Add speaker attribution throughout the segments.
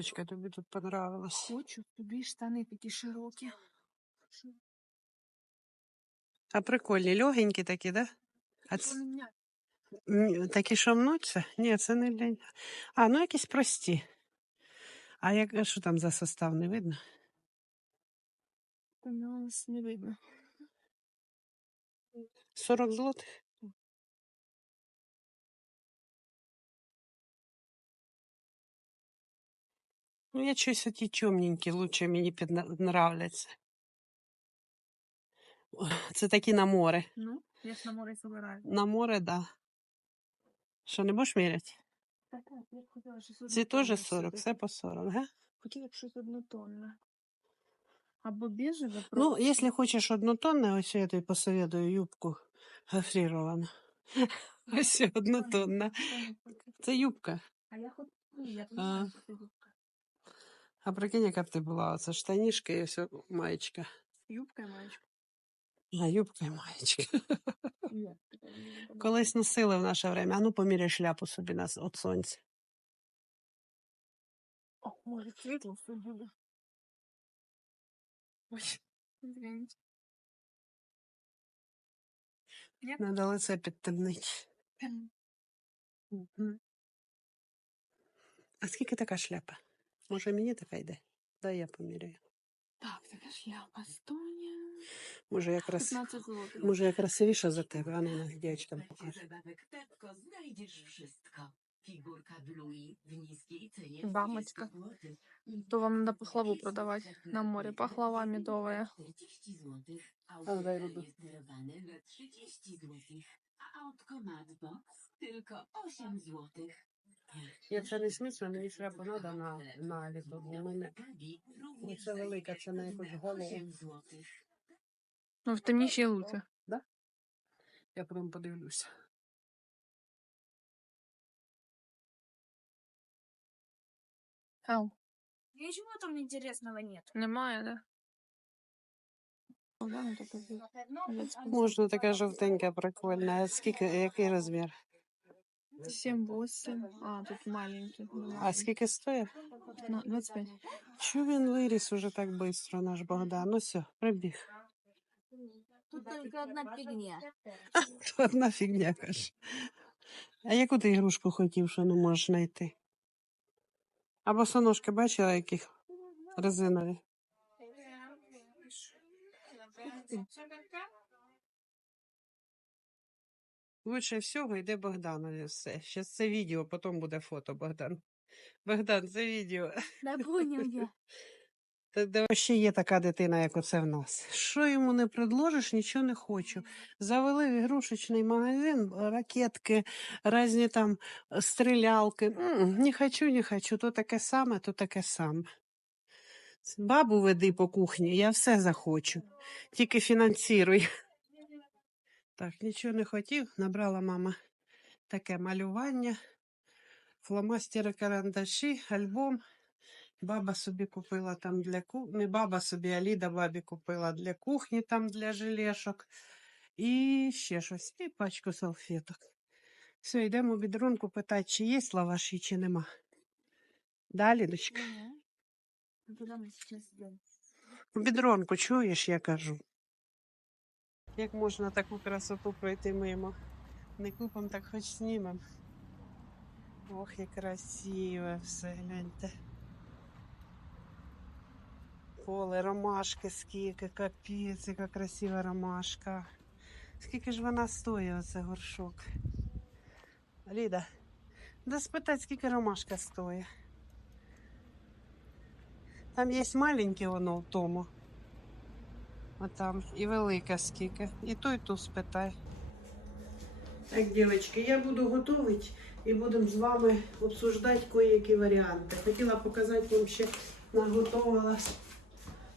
Speaker 1: Лідочка, тобі тут понравилось.
Speaker 2: Хочу, тобі штани такі широкі.
Speaker 1: А прикольні, легенькі такі, да? А ц... Ні, такі, що мнуться? Ні, це не для... А, ну якісь прості. А як, що там за состав, не видно?
Speaker 2: У нас не видно.
Speaker 1: 40 злотих? Ну, я щось ті темненькі, лучше мені піднравляться. Це такі на море.
Speaker 2: Ну, я ж на море собираю.
Speaker 1: На море, да. Що, не будеш міряти?
Speaker 2: Так, так, я б хотіла щось
Speaker 1: Ці теж 40, все по 40, га?
Speaker 2: Хотіла б щось однотонне. Або біжеве,
Speaker 1: Ну,
Speaker 2: просто.
Speaker 1: якщо хочеш однотонне, ось я тобі посоветую юбку гофріровану. Ось однотонна. Це юбка.
Speaker 2: А я хочу, я
Speaker 1: А.
Speaker 2: знаю, що це юбка.
Speaker 1: А прикинь, яка б ти була, оце штанішка і все маєчка.
Speaker 2: Юбка і маєчка.
Speaker 1: А юбка і маєчка.
Speaker 2: Буде.
Speaker 1: Колись носили в наше время. А ну поміряй шляпу собі нас від сонця.
Speaker 2: О, може, світло все буде.
Speaker 1: Надо лице підтемнити. А скільки така шляпа? Може мені така йде? Дай я поміряю.
Speaker 2: Так, така шляпа стоїть.
Speaker 1: Може я, крас... Може, я красивіша за тебе, а ну на дівчатам
Speaker 3: wszystko. Figurka Bluey w niskiej cenie.
Speaker 2: Дамочка.
Speaker 3: 30 złotych.
Speaker 2: То вам надо пахлаву продавать на море. Пахлава медовая.
Speaker 3: 40 złotych.
Speaker 1: Ale daj rudu.
Speaker 3: jest wyrwane za 30 złotych. A autko Matchbox tylko 8 złotych.
Speaker 1: Я це не смішно, мені шляпа треба на, на літо. У мене Ну, це велика, це на якусь голову.
Speaker 3: 8.
Speaker 2: Ну, в темнішій луці.
Speaker 1: Я потім подивлюся.
Speaker 2: Ау,
Speaker 4: Ничего там интересного нет.
Speaker 2: немає, да? Да, ну, таке.
Speaker 1: Можна така жовтенька, прикольна. А скільки, який розмір?
Speaker 2: 7-8. А, тут маленький.
Speaker 1: А скільки стоїть?
Speaker 2: 25.
Speaker 1: Чого він виріс уже так швидко, наш Богдан? Ну все, прибіг.
Speaker 4: Тут только одна фигня.
Speaker 1: Одна фігня каже. А яку ти ігрушку хотів, що не можеш знайти? А босоножки бачила, яких резинові? Лучше всього йде Богданові все. Щас це відео, потім буде фото Богдан. Богдан, це відео.
Speaker 4: Да понял я.
Speaker 1: Та де ще є така дитина, як оце в нас. Що йому не предложиш, нічого не хочу. Завели в ігрушечний магазин, ракетки, різні там е, стрілялки. М, Не хочу, не хочу. То таке саме, то таке саме. Бабу веди по кухні, я все захочу. Тільки фінансируй. Так, нічого не хотів. Набрала мама таке малювання, фломастери, карандаші, альбом. Баба собі купила там для кухні. Не баба собі, а Ліда бабі купила для кухні, там для жилешок. І ще щось. І пачку салфеток. Все, йдемо в бідрунку питати, чи є лаваші, чи нема. Далі, дочка.
Speaker 4: Куда мы сейчас идем?
Speaker 1: В бідронку, чуєш, я кажу. Як можна таку красоту пройти мимо? Не купом, так хоч знімем. Ох, як красиве все, гляньте. Поле, ромашки скільки, капець, яка красива ромашка. Скільки ж вона стоїть, оце горшок? Ліда, да спитати, скільки ромашка стоїть. Там є маленьке воно в тому. А там і велике скільки. І ту, і ту спитай. Так, дівчатки, я буду готувати і будемо з вами обсуждати кое-які варіанти. Хотіла показати вам ще наготовила.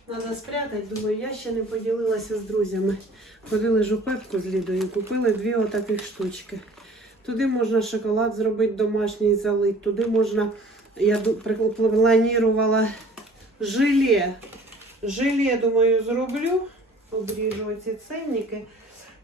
Speaker 1: Треба спрятати, думаю, я ще не поділилася з друзями. Ходили ж у пепку з Лідою, купили дві отаких штучки. Туди можна шоколад зробити домашній залить, туди можна, я планувала желе. Желе, думаю, зроблю. Обріжу ці ценники.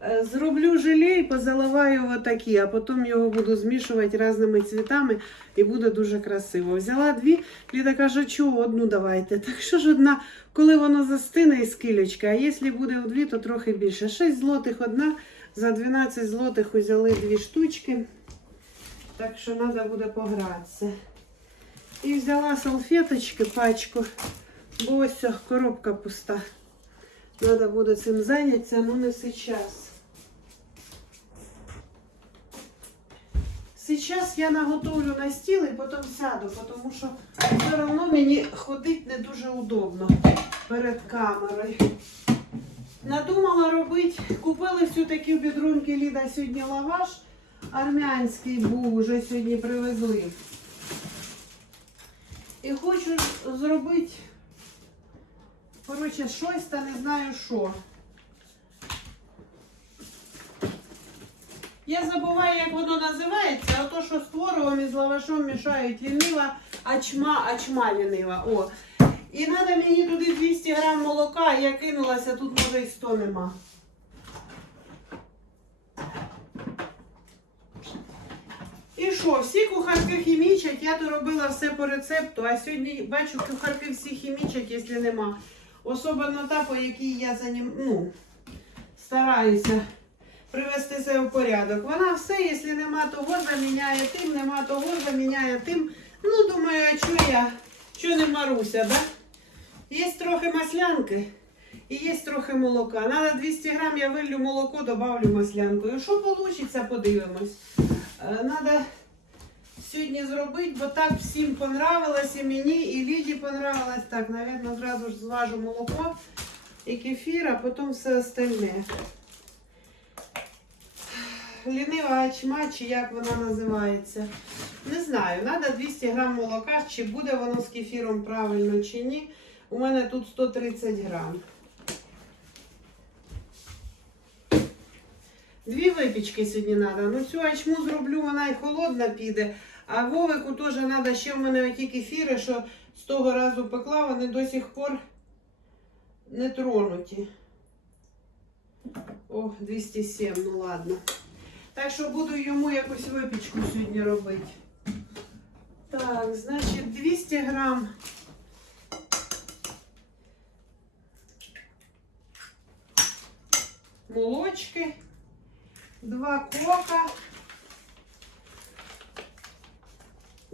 Speaker 1: Е, Зроблю желе і позаливаю отакі, а потім його буду змішувати різними цвітами і буде дуже красиво. Взяла дві, Ліда каже, чого одну давайте. Так що ж одна, коли воно застине із кілечка, а якщо буде у дві, то трохи більше. 6 злотих одна, за 12 злотих взяли дві штучки. Так що треба буде погратися. І взяла салфеточки, пачку, бо ось коробка пуста. Треба буде цим зайнятися, але не зараз. Сейчас я наготовлю на стіл і потім сяду, тому що все одно мені ходити не дуже удобно перед камерою. Надумала робити, купили все-таки в бідрунки Ліда сьогодні лаваш армянський був, уже сьогодні привезли. І хочу зробити, коротше, щось та не знаю що. Я забуваю, як воно називається, а то, що з творогом і з лавашом мішають лінива, ачма, ачма лінива. О. І треба мені туди 200 грам молока, я кинулася, тут може і 100 нема. І що, всі кухарки хімічать, я то робила все по рецепту, а сьогодні бачу, кухарки всі хімічать, якщо нема. Особливо та, по якій я за ну, стараюся привести себе в порядок. Вона все, якщо нема того, заміняє тим, нема того, заміняє тим. Ну, думаю, а що я, що не маруся, да? Є трохи маслянки і є трохи молока. Надо 200 грам, я виллю молоко, добавлю маслянку. І що вийде, подивимось. Е, Надо сьогодні зробити, бо так всім понравилось, і мені, і Ліді понравилось. Так, мабуть, зразу ж зважу молоко і кефір, а потім все остальне. Лінива ачма, чи як вона називається. Не знаю, треба 200 грам молока, чи буде воно з кефіром правильно, чи ні. У мене тут 130 грам. Дві випічки сьогодні треба. Ну цю ачму зроблю, вона і холодна піде. А Вовику теж треба ще в мене оті кефіри, що з того разу пекла, вони до сих пор не тронуті. О, 207, ну ладно. Так що буду йому якусь випічку сьогодні робити. Так, значить 200 грам. Молочки, два кока.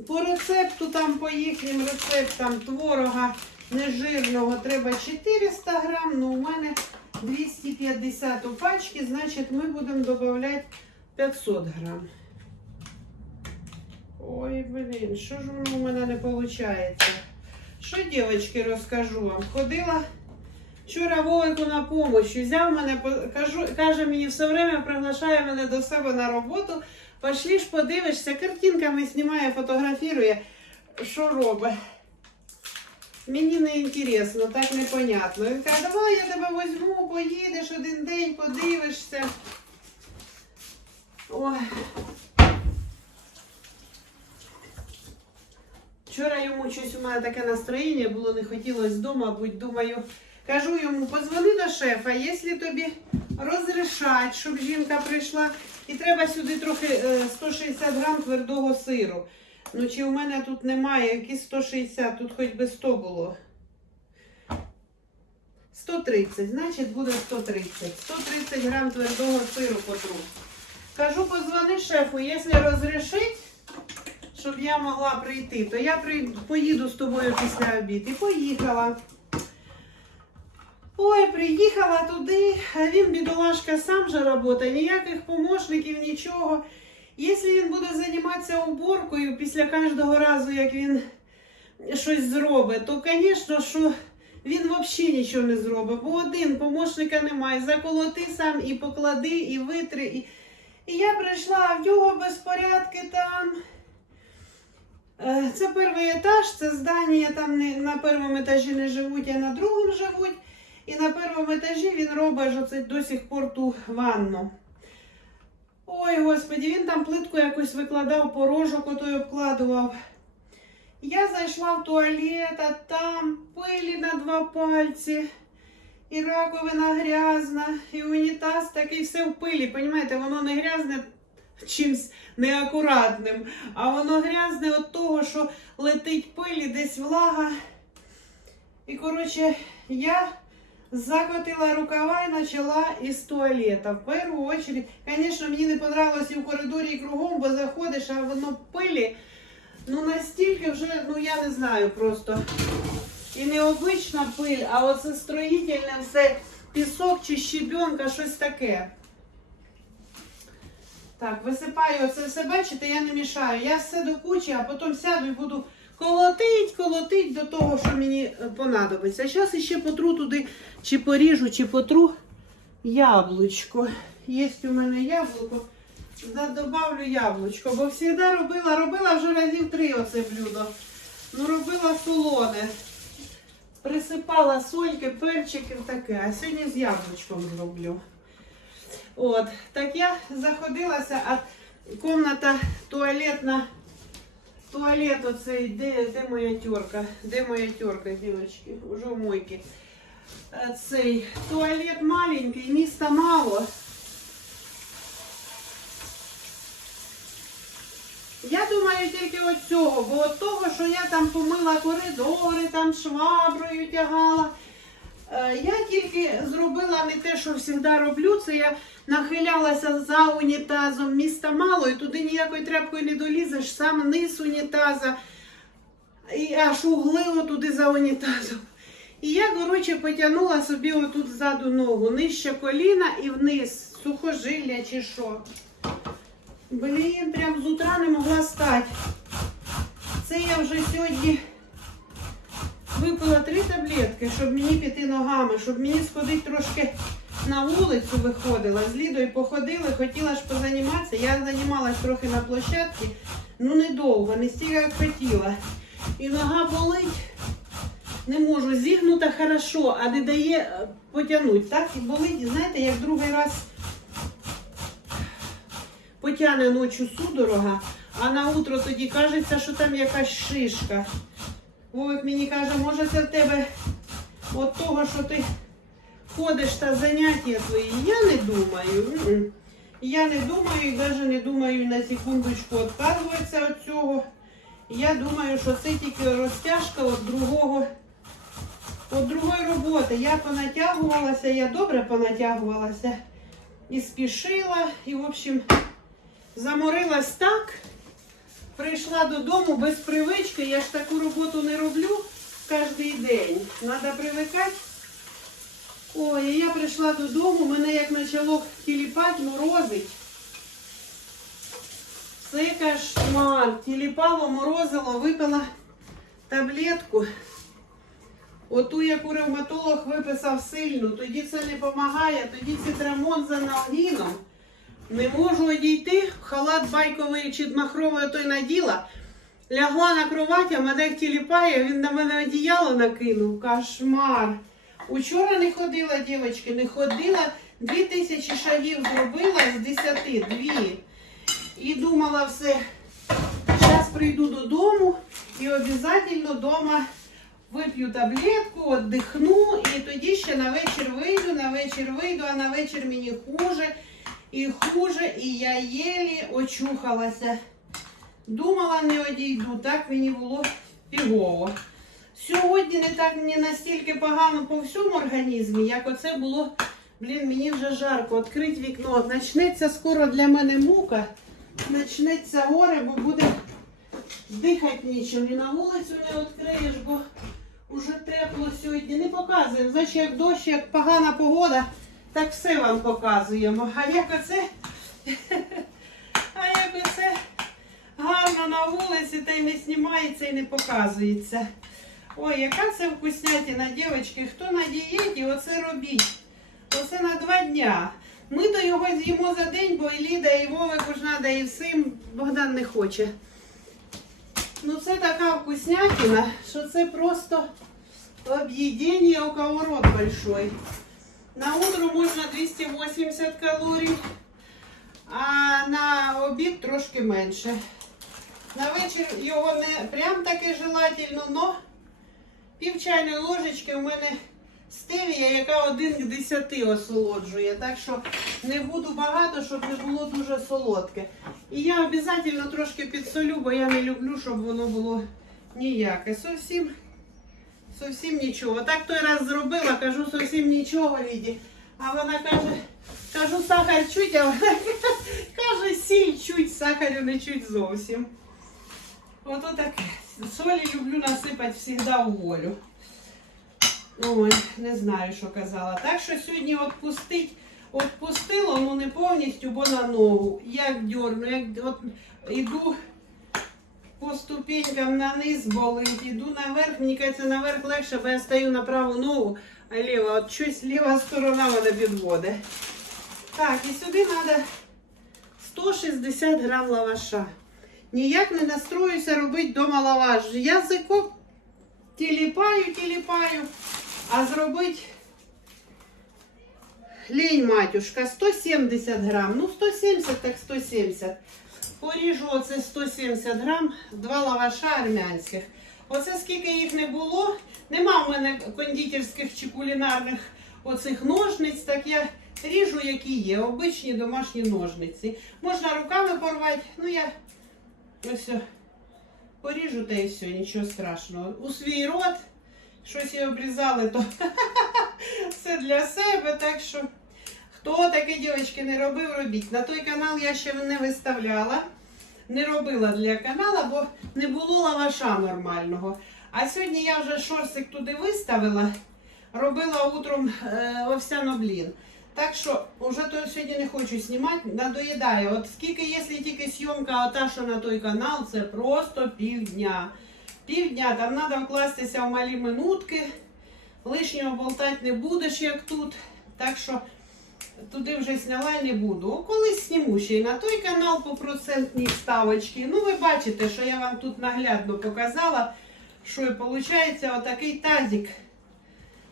Speaker 1: По рецепту, там, по їхнім рецептам творога нежирного треба 400 грам, ну у мене 250 у пачці, значить ми будемо додавати 500 грам. Ой, блін, що ж воно у мене не виходить? Що, дівчатки, розкажу вам. Ходила вчора Вовику на допомогу, взяв мене, каже мені все время, приглашає мене до себе на роботу. Пошли ж подивишся, картинками знімає, фотографірує, що робить. Мені не інтересно, так непонятно. Він каже, давай я тебе візьму, поїдеш один день, подивишся. Ой. Вчора йому щось у мене таке настроєння було, не хотілося вдома бути. Думаю, кажу йому, позвони до шефа, якщо тобі розрішать, щоб жінка прийшла, і треба сюди трохи е, 160 грам твердого сиру. Ну чи у мене тут немає, які 160, тут хоч би 100 було. 130, значить буде 130. 130 грам твердого сиру потру. Кажу, позвони шефу, якщо розрішить, щоб я могла прийти, то я поїду з тобою після обід. І поїхала. Ой, приїхала туди, а він, бідолашка, сам же працює, ніяких помощників, нічого. Якщо він буде займатися уборкою після кожного разу, як він щось зробить, то, звісно, що він взагалі нічого не зробить. Бо один помощника немає. Заколоти сам і поклади, і витри. І, і я прийшла, а в нього безпорядки там. Е, Це перший етаж, це здання, там на першому етажі не живуть, а на другому живуть. І на першому етажі він робить оце до сих пор ту ванну. Ой, господі, він там плитку якось викладав, порожок отой обкладував. Я зайшла в туалет, а там пилі на два пальці. і раковина грязна, і унітаз такий все в пилі. Понімаєте, воно не грязне чимсь неакуратним, а воно грязне від того, що летить пиль і десь влага. І, коротше, я закотила рукава і почала із туалета. В першу очередь, звісно, мені не понравилось і в коридорі, і кругом, бо заходиш, а воно пилі. Ну настільки вже, ну я не знаю просто. І не обична пиль, а оце строїтельне все пісок чи щебенка, щось таке. Так, висипаю оце все, бачите, я не мішаю. Я все до кучі, а потім сяду і буду колотить, колотить до того, що мені е, понадобиться. Зараз іще потру туди, чи поріжу, чи потру яблучко. Є у мене яблуко. Добавлю яблучко, бо завжди робила, робила вже разів три оце блюдо. Ну, робила солоне. Присипала сольки, перчиків таке, а сьогодні з яблучком зроблю. От, так я заходилася, а комната туалетна. Туалет оцей, де, де моя терка? Де моя терка, дівчатки? Уже в мойки. Е, Цей туалет маленький, міста мало. Я думаю тільки от цього, бо от того, що я там помила коридори, там шваброю тягала. Е, Я тільки зробила не те, що завжди роблю. Це я нахилялася за унітазом. Міста мало, і туди ніякою тряпкою не долізеш, сам низ унітаза, і аж угли туди за унітазом. І я, коротше, потягнула собі отут ззаду ногу, нижче коліна і вниз, сухожилля чи що. Блін, прям з утра не могла стати. Це я вже сьогодні випила три таблетки, щоб мені піти ногами, щоб мені сходити трошки на вулицю виходила. З Лідою походили, хотіла ж позаніматися. Я займалась трохи на площадці, ну недовго, не стільки як хотіла. І нога болить. Не можу, зігнута хорошо, а не дає е, потягнути. Так і болить, знаєте, як другий раз потягне ночі судорога, а на утро тоді кажеться, що там якась шишка. Вовик мені каже, може це в тебе от того, що ти ходиш та заняття твої. Я не думаю. Я не думаю і навіть не думаю на секундочку відказуватися від цього. Я думаю, що це тільки розтяжка від другого. От другої роботи я понатягувалася, я добре понатягувалася і спішила, і, в общем, заморилась так, прийшла додому без привички, я ж таку роботу не роблю кожен день. Треба привикати. Ой, я прийшла додому, мене як почало тіліпати, морозить. Це кошмар. Тіліпало, морозило, випила таблетку. Оту, яку ревматолог виписав сильну, тоді це не допомагає, тоді цитрамон за налгіном. Не можу одійти, халат байковий чи махровий той наділа. Лягла на кровать, а мене тіліпає, він на мене одіяло накинув. Кошмар. Учора не ходила, дівчатки, не ходила. Дві тисячі шагів зробила з десяти, дві. І думала все. Зараз прийду додому і обов'язково вдома вип'ю таблетку, віддихну, і тоді ще на вечір вийду, на вечір вийду, а на вечір мені хуже і хуже, і я єлі очухалася. Думала, не одійду, так мені було фігово. Сьогодні не так мені настільки погано по всьому організмі, як оце було. Блін, мені вже жарко. Відкрить вікно. Начнеться скоро для мене мука. Начнеться горе, бо буде дихати нічим. І на вулицю не відкриєш, бо уже тепло сьогодні. Не показуємо. Значить, як дощ, як погана погода, так все вам показуємо. А як оце, а як оце гарно на вулиці, та й не знімається і не показується. Ой, яка це вкуснятина, дівчатки, хто на дієті, оце робіть. Оце на два дня. Ми то його з'їмо за день, бо і Ліда, і Вовик уж надо, і всім Богдан не хоче. Ну це така вкуснятина, що це просто об'єднання, у кого рот большой. На утро можна 280 калорій, а на обід трошки менше. На вечір його не прям таки желательно, но пів чайної ложечки у мене стевія, яка 1 к 10 осолоджує. Так що не буду багато, щоб не було дуже солодке. І я обов'язково трошки підсолю, бо я не люблю, щоб воно було ніяке. Зовсім, зовсім нічого. Так той раз зробила, кажу, зовсім нічого, Ліді. А вона каже, кажу, сахар чуть, а вона каже, сіль чуть, сахарю не чуть зовсім. Ото таке. Солі люблю насипати завжди у волю. Ой, не знаю, що казала. Так що сьогодні відпустить, відпустила, ну не повністю, бо на ногу. Як дьорну, як от іду по ступенькам на низ болить, іду наверх, мені кажеться, наверх легше, бо я стою на праву ногу, а ліва, от щось ліва сторона вона підводить. Так, і сюди треба 160 грам лаваша. Ніяк не настроюся робити вдома лаваш. Язиком тіліпаю, тіліпаю, а зробити лінь, матюшка, 170 грам. Ну, 170, так 170. Поріжу оце 170 грам, два лаваша армянських. Оце скільки їх не було. Нема в мене кондитерських чи кулінарних оцих ножниць, так я ріжу, які є. Обичні домашні ножниці. Можна руками порвати, ну я ось поріжу та і все, нічого страшного. У свій рот щось я обрізали, то все для себе. Так що, хто таке, дівчатки, не робив, робіть. На той канал я ще не виставляла. Не робила для канала, бо не було лаваша нормального. А сьогодні я вже шорсик туди виставила, робила утром е, овсяно-блін. Так що вже то сьогодні не хочу знімати, надоїдає. От скільки, якщо тільки зйомка ота, що на той канал, це просто півдня. Півдня, там треба вкластися в малі минутки. Лишнього болтати не будеш, як тут. Так що туди вже зняла і не буду. Колись зніму ще й на той канал по процентній ставочці. Ну, ви бачите, що я вам тут наглядно показала, що і виходить отакий тазик.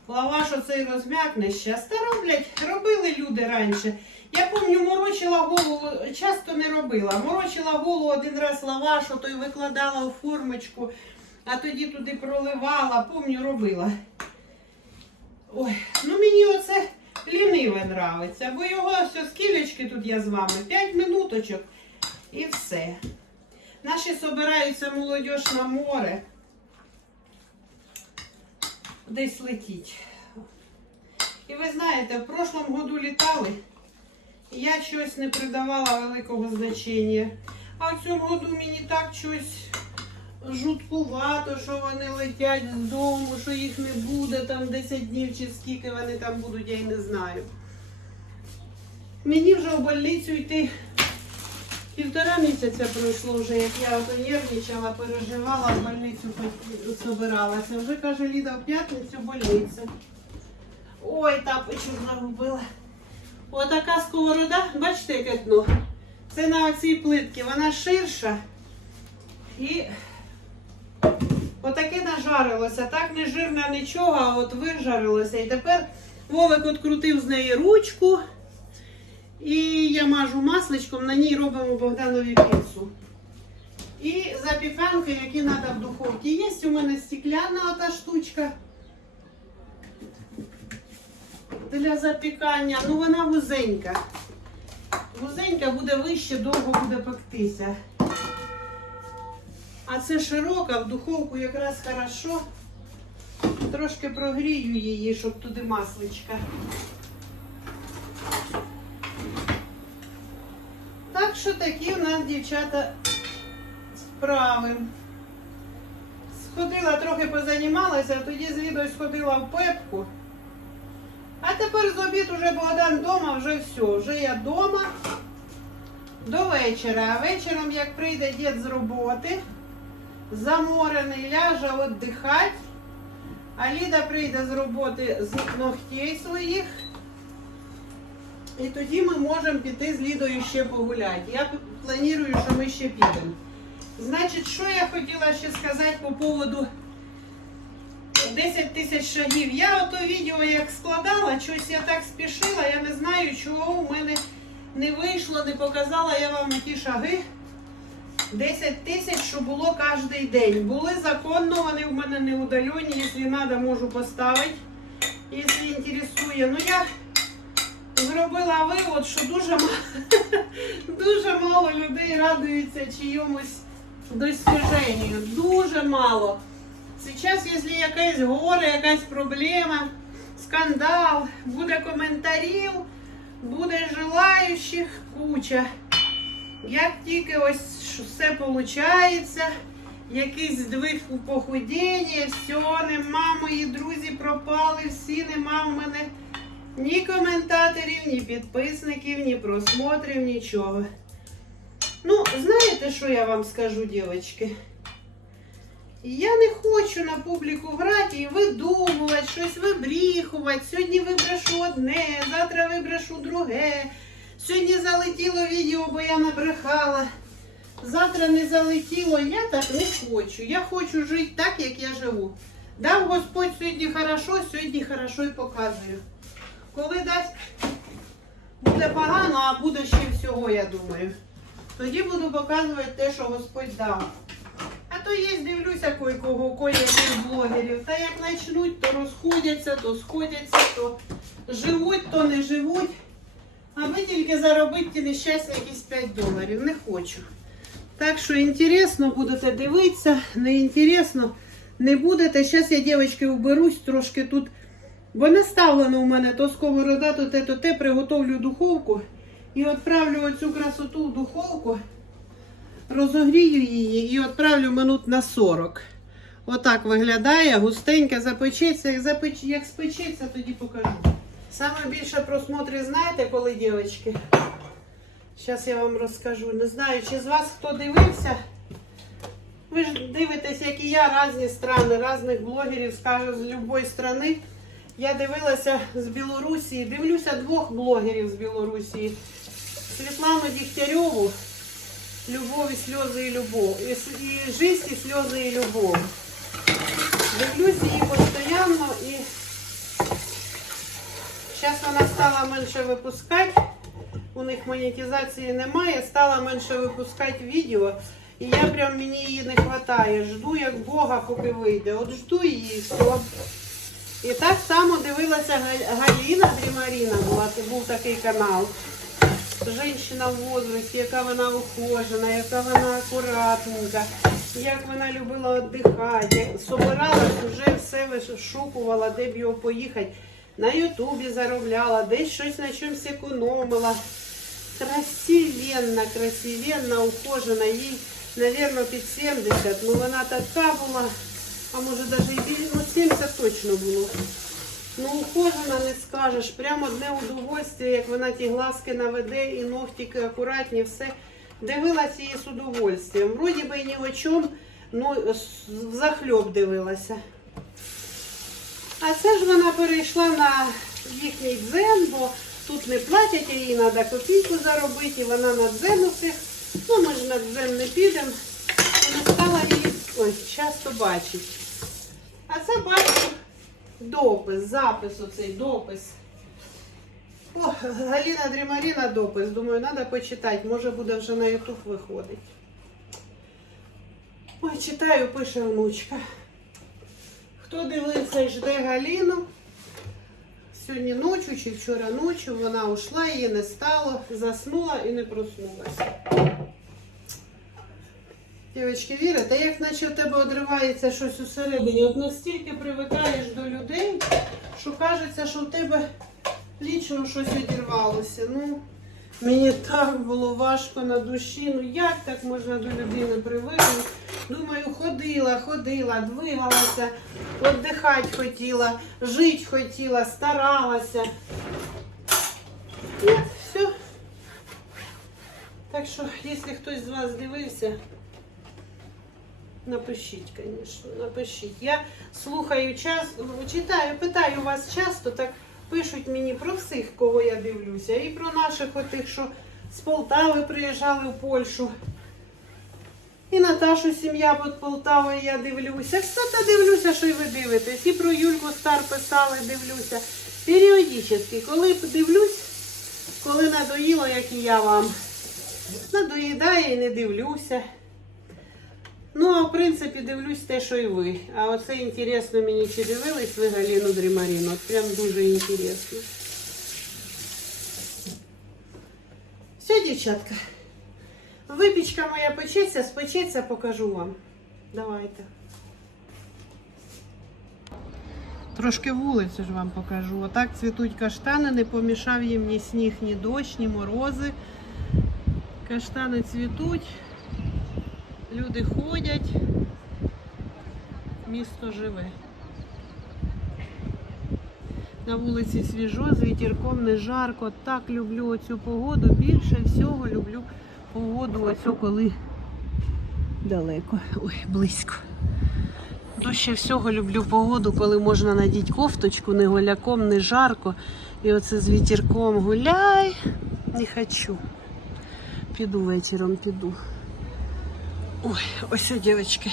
Speaker 1: Лаваш оцей розм'якне. Та роблять, робили люди раніше. Я пам'ятаю, морочила голову, часто не робила. Морочила голову один раз лаваш, ото й викладала у формочку, а тоді туди проливала, пам'ятаю, робила. Ой, ну мені оце ліниве нравиться, бо його все скілечки тут я з вами. 5 минуточок і все. Наші собираються молодіж на море. Десь летіть. І ви знаєте, в прошлому году літали, я щось не придавала великого значення. А в цьому году мені так щось жуткувато, що вони летять з дому, що їх не буде там 10 днів чи скільки вони там будуть, я й не знаю. Мені вже в больницю йти півтора місяця пройшло вже, як я нервничала, переживала, в больницю собиралася. Вже каже Ліда в п'ятницю больниця. Ой, тапочок загубила. Отака сковорода, бачите, яке дно? Це на оцій плитці, вона ширша. І отаке нажарилося. Так не жирна нічого, а от вижарилося. І тепер Вовик открутив з неї ручку. І я мажу масличком, на ній робимо Богданові піцу. І запіканки, які треба в духовці. Є у мене стекляна ота штучка. Для запікання. Ну вона вузенька. Вузенька буде вище, довго буде пектися. А це широка, в духовку якраз хорошо. Трошки прогрію її, щоб туди масличка. Так що такі у нас, дівчата, справи. Сходила, трохи позанімалася, а тоді з сходила в пепку. А тепер з обід уже Богдан вдома, вже все. Вже я вдома до вечора. А вечором, як прийде дід з роботи, заморений, ляже віддихати. А Ліда прийде з роботи з ногтей своїх. І тоді ми можемо піти з Лідою ще погуляти. Я планую, що ми ще підемо. Значить, що я хотіла ще сказати по поводу 10 тисяч шагів. Я ото відео як складала, щось я так спішила, я не знаю, чого у мене не вийшло, не показала я вам ті шаги. 10 тисяч, що було кожен день. Були законно, вони в мене не удалені, якщо треба, можу поставити. якщо інтересує. Ну я зробила вивод, що дуже мало, дуже мало людей радуються чиємусь достиженню. Дуже мало. Зараз, якщо якесь горе, якась проблема, скандал, буде коментарів, буде желаючих куча. Як тільки ось все виходить, якийсь здвиг у похудінні, все, нема, мої друзі пропали, всі нема в мене ні коментаторів, ні підписників, ні просмотрів, нічого. Ну, знаєте, що я вам скажу, дівчатки? Я не хочу на публіку грати і видумувати, щось вибріхувати. Сьогодні вибрешу одне, завтра вибрешу друге. Сьогодні залетіло відео, бо я набрехала. Завтра не залетіло, я так не хочу. Я хочу жити так, як я живу. Дав Господь сьогодні хорошо, сьогодні хорошо і показую. Коли дасть, буде погано, а буде ще всього, я думаю. Тоді буду показувати те, що Господь дав. А то є, дивлюся кой-кого, кой-яких блогерів. Та як почнуть, то розходяться, то сходяться, то живуть, то не живуть. Аби тільки заробити ті нещасні якісь 5 доларів. Не хочу. Так що інтересно будете дивитися, не інтересно не будете. Зараз я, дівчатки, уберусь трошки тут. Бо не ставлено у мене то сковорода, то те, то те, приготовлю духовку і відправлю оцю красоту в духовку, розогрію її і відправлю минут на 40. Отак виглядає, густенька, запечеться. Як, запеч... Як спечеться, тоді покажу. Саме більше просмотри знаєте, коли дівчатки? Зараз я вам розкажу. Не знаю, чи з вас хто дивився. Ви ж дивитесь, як і я, різні страни, різних блогерів, скажу, з будь-якої. Я дивилася з Білорусі, дивлюся двох блогерів з Білорусі. Світлану Дігтярьову, Любов і сльози і любов. І, і жизнь, і сльози і любов. Дивлюся її постійно і зараз вона стала менше випускати. У них монетизації немає, стала менше випускати відео. І я прям мені її не вистачає. Жду як Бога, поки вийде. От жду її все. І так само дивилася Галіна Дрімаріна, була, це був такий канал. Жінка в возрасті, яка вона ухожена, яка вона акуратненька, як вона любила віддихати, собиралась, вже все вишукувала, де б його поїхати. На Ютубі заробляла, десь щось на чомусь економила. Красивенна, красивенна, ухожена. Їй, мабуть, під 70. Ну вона така була, а може навіть і ну 70 точно було. Ну, ухожена не скажеш. Прямо одне удовольствие, як вона ті глазки наведе і ногтики акуратні, все. Дивилася її з удовольствием. Вроді би ні о чому, ну з- захльоп дивилася. А це ж вона перейшла на їхній дзен, бо тут не платять, їй треба копійку заробити, і вона на дзен усіх. Ну, ми ж на дзен не підемо. Вона стала її ось часто бачить. А це бачу допис, запис оцей допис. О, Галіна Дрімаріна допис. Думаю, треба почитати. Може буде вже на Ютуб виходить. Ой, читаю, пише внучка. Хто дивився і жде Галіну? Сьогодні ночі чи вчора ночі вона ушла, її не стало, заснула і не проснулася. Дівчатки, вірите, як наче в тебе одривається щось усередині. От настільки привикаєш до людей, що кажеться, що в тебе лічно щось одірвалося. Ну, мені так було важко на душі. Ну як так можна до людини привикнути? Ходила, ходила, двигалася, віддихати хотіла, жити хотіла, старалася. Нет, все. Так що, якщо хтось з вас дивився, напишіть, звісно, напишіть. Я слухаю час, читаю, питаю вас часто, так пишуть мені про всіх, кого я дивлюся, і про наших отих, що з Полтави приїжджали в Польщу. І Наташу сім'я під Полтавою я дивлюся. Все Кстати, дивлюся, що й ви дивитесь. І про Юльку Стар писали, дивлюся. Періодично, коли дивлюсь, коли надоїло, як і я вам. Надоїдає і не дивлюся. Ну, а в принципі, дивлюсь те, що і ви. А оце інтересно мені, чи дивились ви Галіну Дрімаріну. От прям дуже інтересно. Все, дівчатка. Випічка моя печеться, спечеться, покажу вам. Давайте. Трошки вулицю ж вам покажу. Отак цвітуть каштани, не помішав їм ні сніг, ні дощ, ні морози. Каштани цвітуть, люди ходять, місто живе. На вулиці свіжо, з вітірком не жарко. Так люблю оцю погоду. Більше всього люблю погоду оцю, коли далеко. Ой, близько. Дужче всього люблю погоду, коли можна надіти кофточку, не голяком, не жарко. І оце з вітірком гуляй. Не хочу. Піду вечором, піду. Ой, ось, о, дівчатки.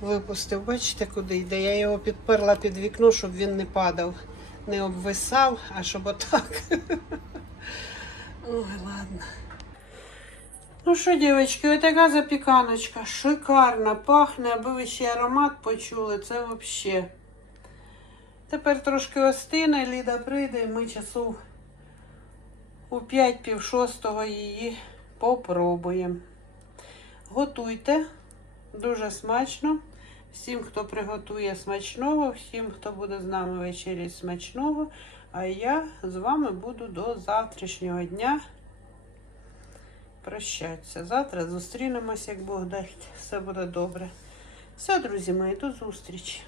Speaker 1: Випустив, бачите, куди йде. Я його підперла під вікно, щоб він не падав, не обвисав, а щоб отак. Ой, ладно. Ну що, дівчатки, ось така запіканочка. Шикарна, пахне, аби ви ще аромат почули, це взагалі. Тепер трошки остине, Ліда прийде, і ми часов у 5 пів шостого її попробуємо. Готуйте, дуже смачно. Всім, хто приготує смачного, всім, хто буде з нами ввечері смачного. А я з вами буду до завтрашнього дня прощатися. Завтра зустрінемось, як Бог дасть. Все буде добре. Все, друзі мої, до зустрічі.